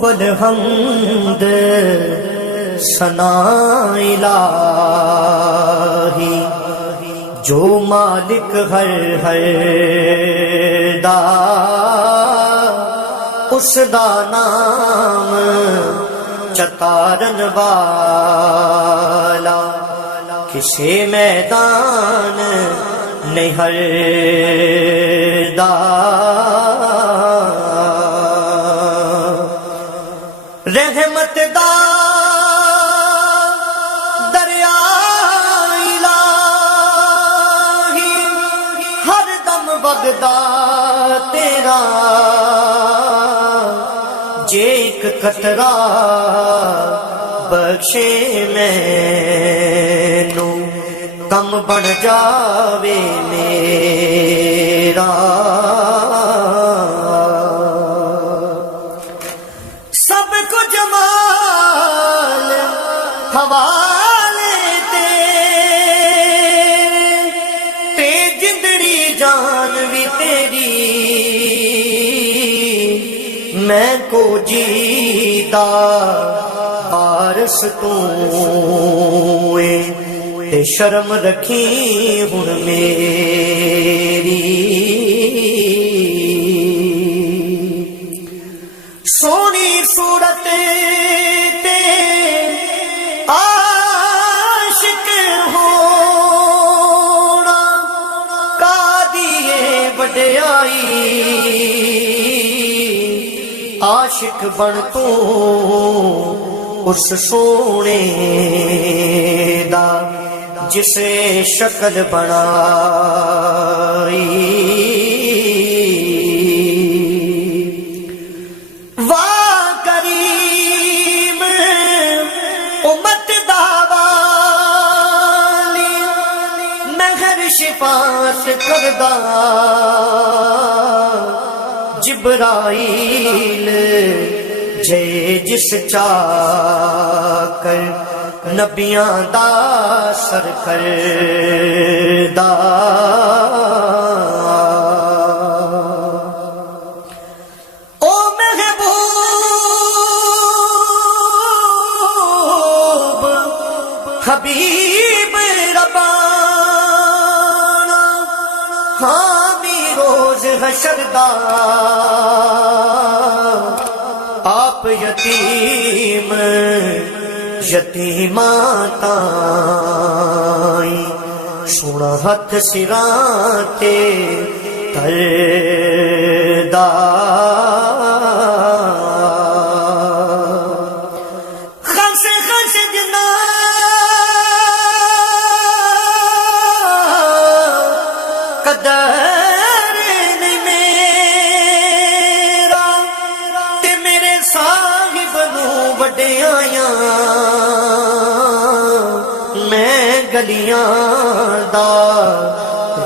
والحمد ثنا الہی جو مالک ہر دا اس دا نام چتارن والا کسے میدان نہیں ہر دا رحمت دا دریا الہی ہر دم وگدا تیرا جے ایک قطرہ بخشے مینو کم بن جاوے میرا سب کو جمال حوالے تے جندڑی جان بھی تیری میں کو جیتا بارس تو تے شرم رکھی ہن میری سونی صورت تے عاشق ہونا قادیے وڈیائی عاشق بن تو اس سونے دا جسے شکل بنائی واہ کریم امت داوالی مہر شفاعت کردہ جبرائیل جے جس چاکر نبیاں دا سر کردہ او محبوب حبیب ربانا حامی روز حشر دا آپ یتیم یتیماں تائیں سونا ہاتھ سراں تے کردا خس خس جنا قدر نہیں میرا تے میرے صاحب نو وڈیاں میں گلیاں دا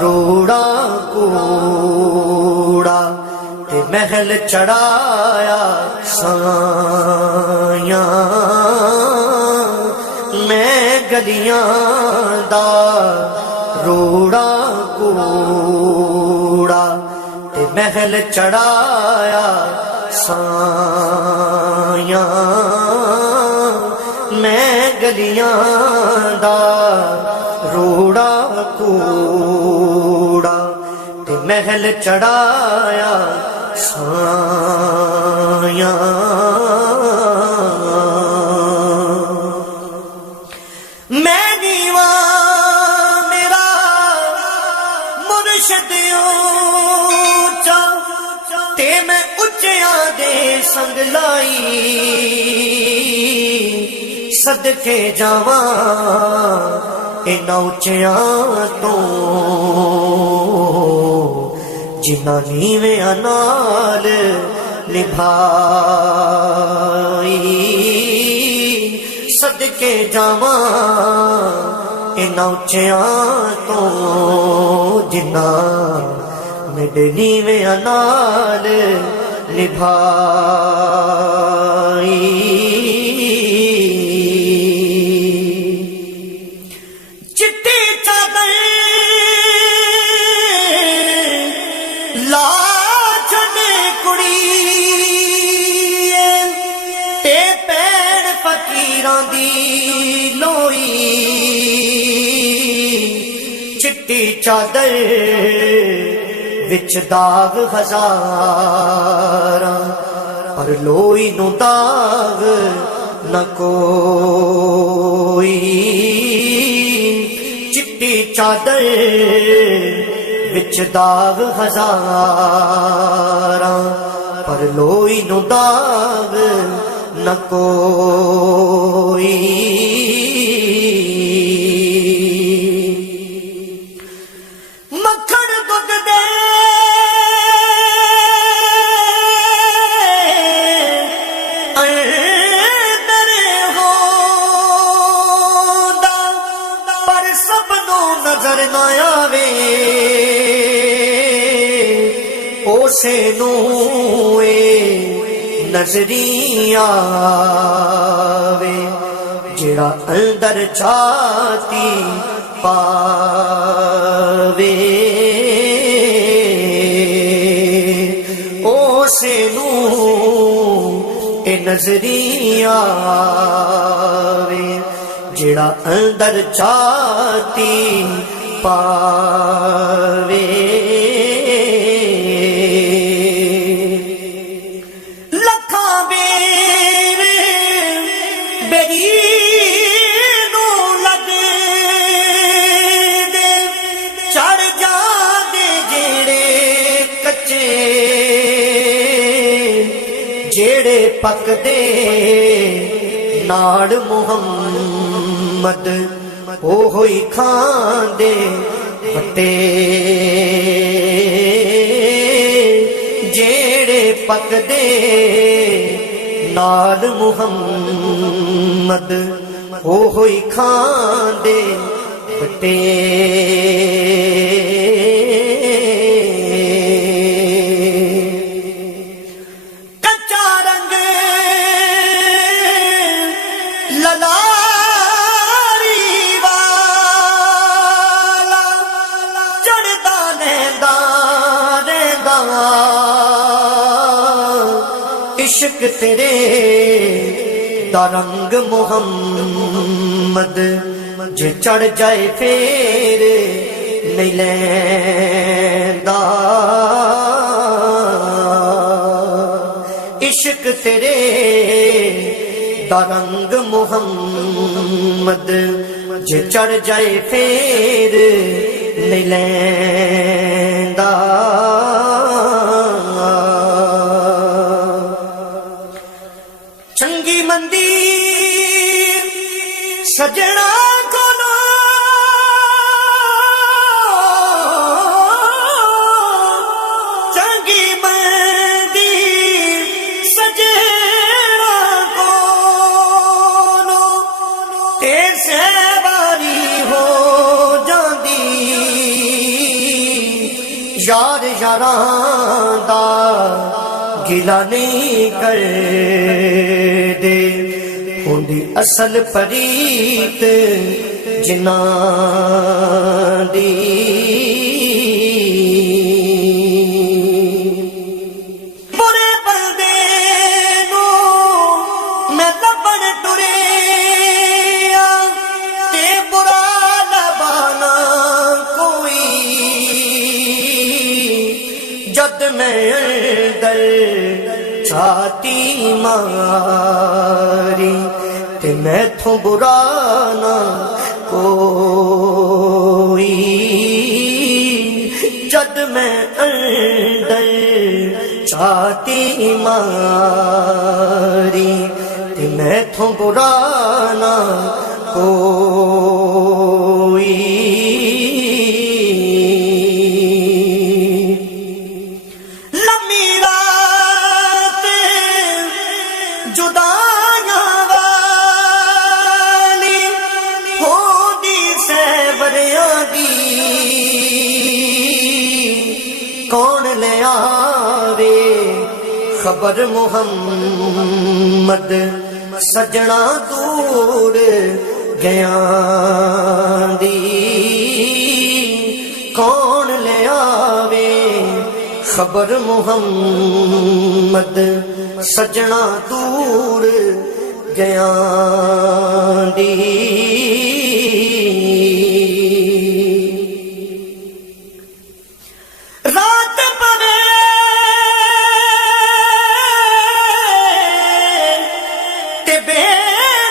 روڑا کوڑا تے محل چڑھایا سایاں میں گلیاں دا روڑا کوڑا تے محل چڑھایا سایاں میں گلیاں دا روڑا کوڑا تے محل چڑھایا سایاں میں دیواں میرا مرشد اونچا تے میں اچیاں دے سنگ لائی صدقے جاواں انہاں اچیاں تو جنہاں نیویاں نال نبھائی صدقے جاواں انہاں اچیاں تو جنہاں میرے نیویاں نال نبھائی فقیراں دی لوئی چٹی چادر وچ داغ ہزاراں پر لوئی نو داغ نہ کوئی چٹی چادر وچ داغ ہزاراں پر لوئی نو داغ نہ کوئی مکھن دودھ دے اندر ہوندا پر سب نو نظر نہ آوے اسے نو نظری آوے جڑا اندر چھاتی پاوے اسے نو اے نظری آوے جڑا اندر چھاتی پاوے جیڑے پک دے ناڑ محمد او ہوئی کھان دے بٹے جیڑے پک دے ناڑ محمد او ہوئی کھان دے بٹے عشق تیرے دا رنگ محمد جے چڑھ جائے پھر نہیں لیندا عشق تیرے دا رنگ محمد جے چڑھ جائے پھر نہیں لیندا چنگی مندی سجنا کولو چنگی مندی سجنا کولو ایسے باری ہو جاندی یار یاراں دا گلا نہیں کر دے ہوندی اصل پریت جناں دی برے بندے نو میں لبن ٹریا تے برا لبانا کوئی جد میں اندر چھاتی ماری تے میں تھوں برا نہ کوئی جد میں اندر چھاتی ماری تے میں تھوں برا نہ کوئی کون لے آوے خبر محمد سجنا دور گیاں دی کون لے آوے خبر محمد سجنا دور گیاں دی رات پوے تے بے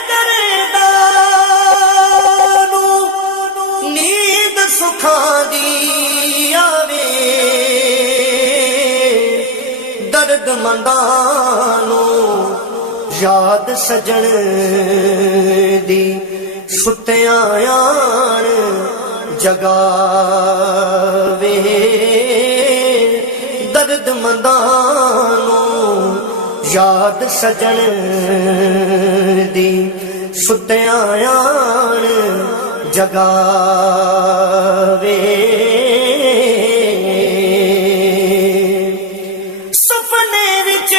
دردانو نیند سکھاں دی آوے درد مندانو یاد سجن دی ستیاں آن جگاوے درد مندانو یاد سجن دی ستیاں آن جگاوے سپنے وچ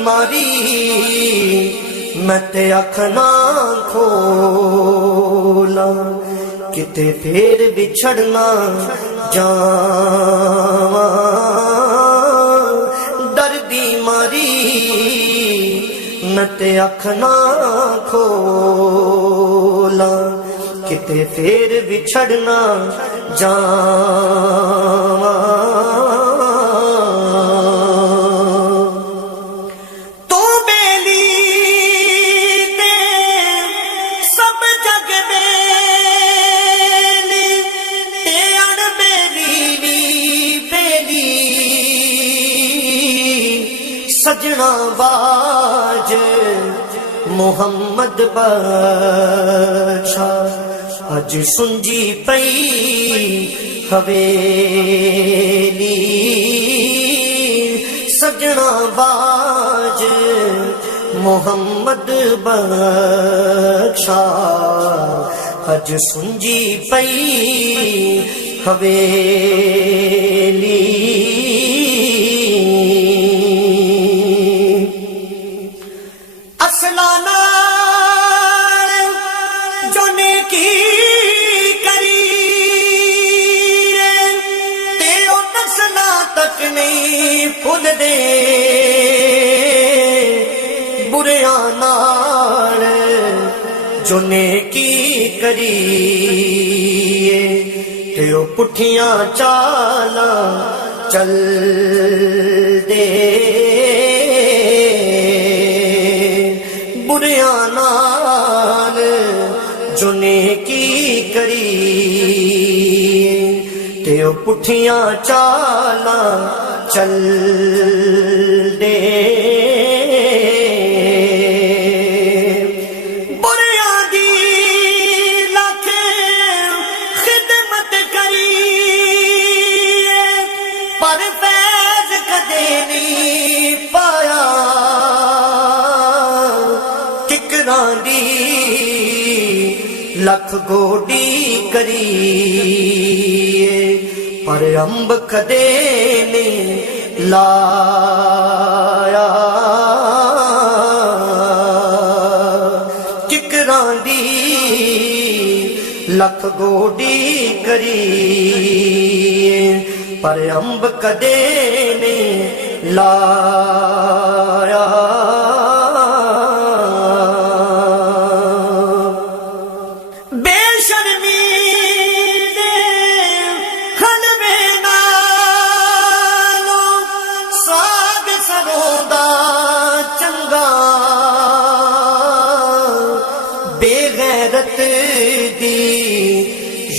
ماری میں تے اکھ نہ کھولا کتے پھر بچھڑنا جاواں دردی ماری میں تے اکھ نہ کھولا کتے پھر بچھڑنا جاواں سجنا باج محمد بخشا اج سنجی پئی حویلی سجنا باج محمد بخشا اج سنجی پئی حویلی جو نیکی کری تے او نسلاں تک نہیں بھول دے بریاں نال جو نیکی کری تے او پٹھیاں چالاں چل دے بریاں نال جو نیکی کری تے او پٹھیاں چالاں چل دے بریاں دی لاکھ خدمت کری پر فیض کدے نہیں پایا لکھ گوڈی کری پر امب کدے نے لایا ککراں دی لکھ گوڈی کری پر امب کدے نے لایا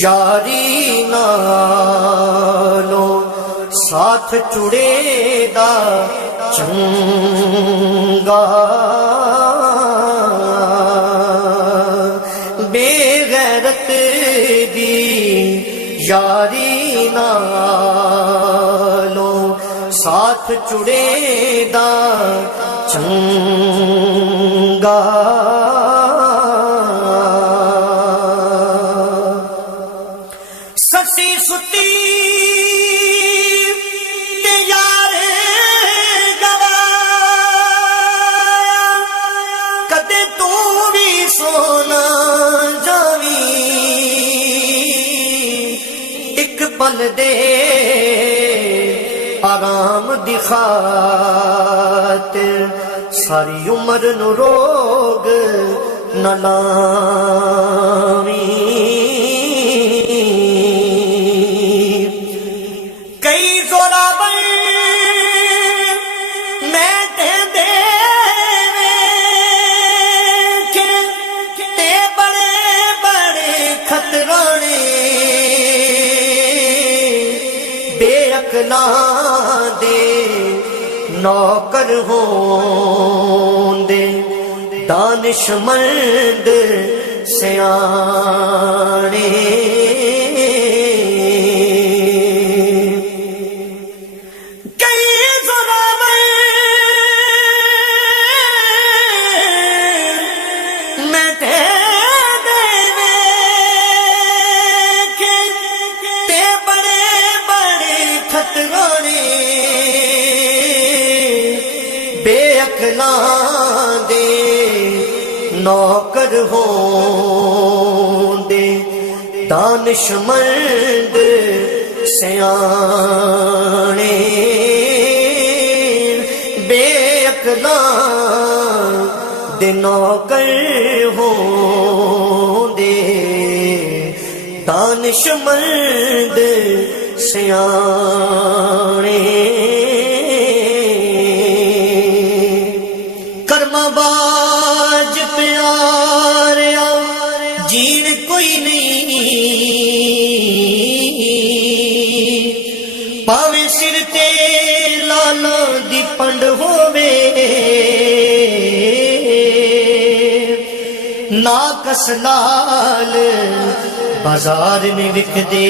یاری نالو ساتھ چڑے دا چنگا بے غیرت دی یاری نالو ساتھ چڑے دا چنگا سسی ستی تے یار گوایا کدے تو سونا جاوی ایک پل دے آرام دی خاطر ساری عمر نو روگ نہ لاوی کئی زوراور میں تے دے تے بڑے بڑے خطرانے بے عقلاں دے نوکر ہوندے دانش مند سیانے کئی زوراور میں تے دے تے بڑے بڑے خطرانے بے عقلاں دے نوکر ہوندے دانش مند سیانے بے عقلاں دے نوکر ہوندے دانش مند سیانے کرما باج پیاریا جین کوئی نہیں پاویں سر تے لالاں دی پنڈ ہووے ناکس لال بازار میں وک دے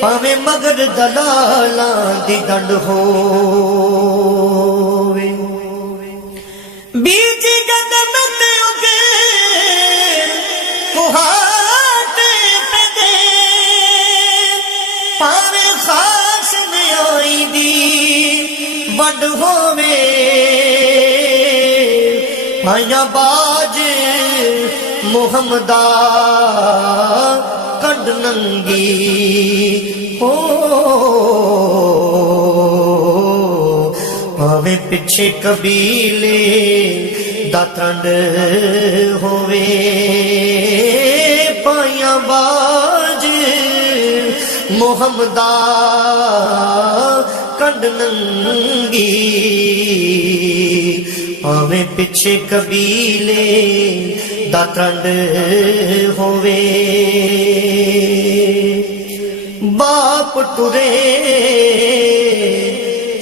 پاویں مگر دلالاں دی ڈنڈ ہووے بیج قدم تے اگے کوہاٹے پہ دے پاویں خاص میں آئی دی وڈ ہووے پائیاں باج محمدہ کنڈ ننگی ہو پاویں پچھے قبیلے دا ترنڈ ہووے پائیاں باج محمدہ کنڈ ننگی پاویں پچھے قبیلے دا ترنڈ ہووے باپ ٹرے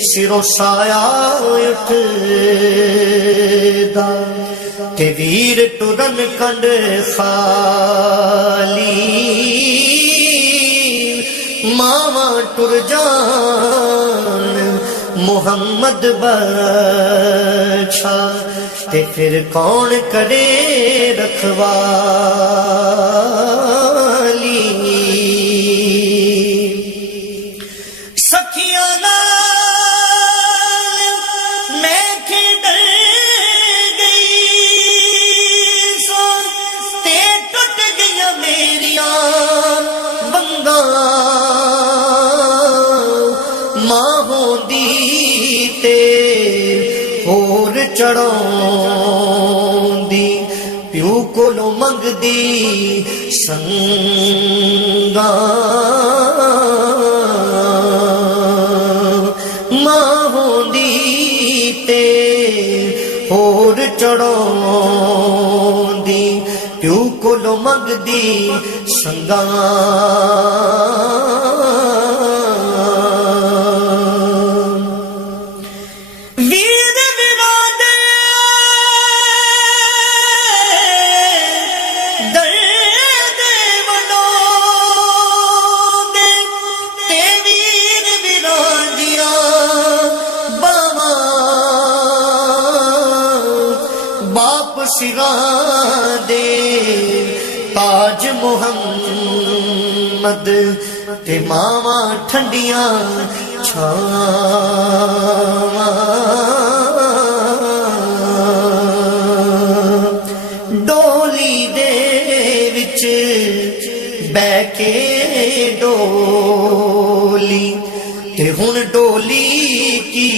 سرو سایہ اٹھدا تے ویر ٹرن کنڈ خالی ماواں ٹر جان محمد بچھا تے پھر کون کرے رکھوالی سکھیاں نال میں کھیڈر گئی سو تے ٹٹ گئیاں میریاں بنگاں ماں ہوندی تے ہور چڑھاؤندی پیو کولوں منگدی سنگاں ماں ہوندی تے ہور چڑھاؤندی پیو کولوں منگدی سنگاں سراں دے تاج محمد تے ماواں ٹھنڈیاں چھاواں ڈولی کی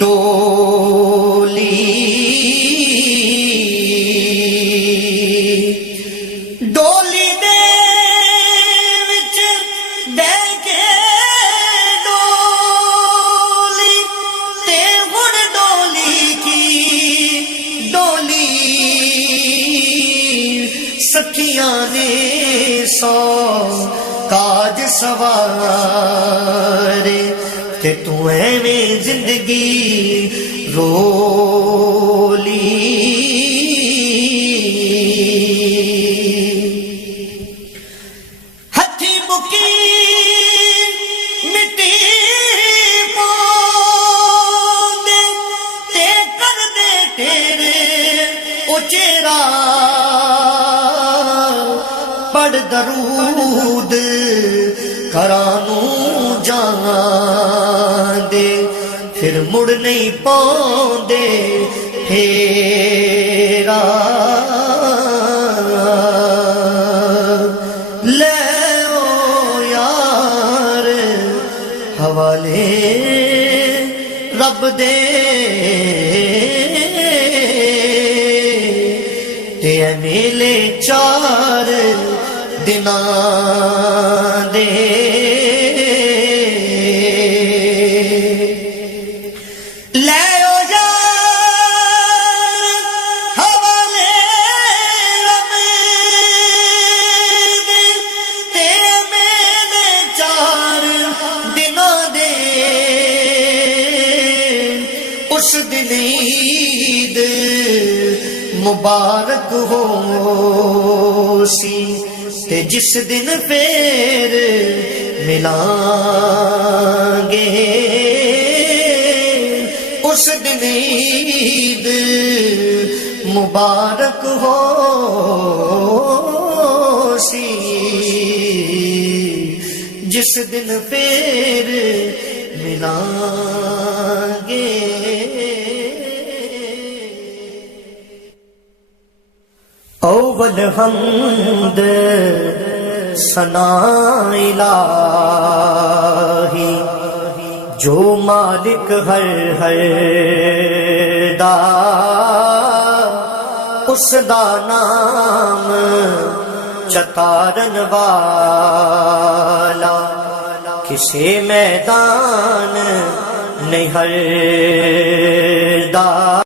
ڈولی ڈولی دے وچ بہ کے ڈولی تے ہن ڈولی کی ڈولی سکھیاں نے سو کاج سوارے تے تو ایویں زندگی رولی ہتھی مکی مٹی پاندے تے کر دے تیرے اچیرا پڑھ درود کرانو جان دے پھر مڑ نہیں پاندے پھیرا لے او یار حوالے رب دے تے میلے چار دناں دے لے او یار حوالے رب دے تے میلے چار دناں دے اس دن عید مبارک ہو سی تے جس دن پھر ملان گے اس دن عید مبارک ہو سی جس دن پھر ملان گے اول حمد ثنا الہی جو مالک ہر دا اس دا نام چتارن والا کسے میدان نہیں ہر دا